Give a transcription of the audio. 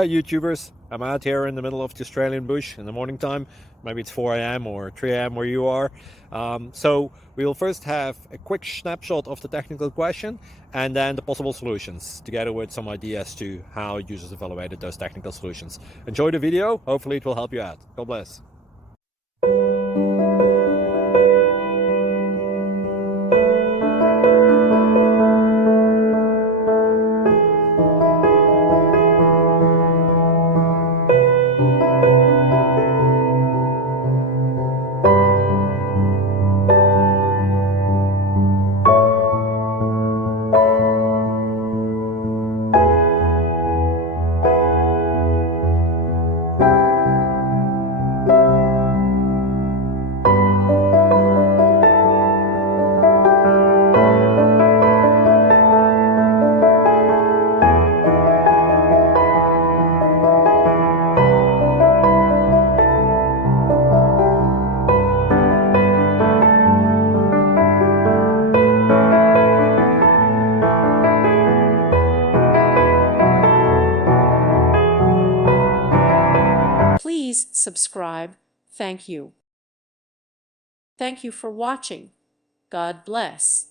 Hi YouTubers, I'm out here in the middle of the Australian bush in the morning time. Maybe it's 4 a.m. or 3 a.m. where you are. So we will first have a quick snapshot of the technical question and then the possible solutions, together with some ideas to how users evaluated those technical solutions. Enjoy the video, hopefully it will help you out. God bless. Please subscribe. Thank you. Thank you for watching. God bless.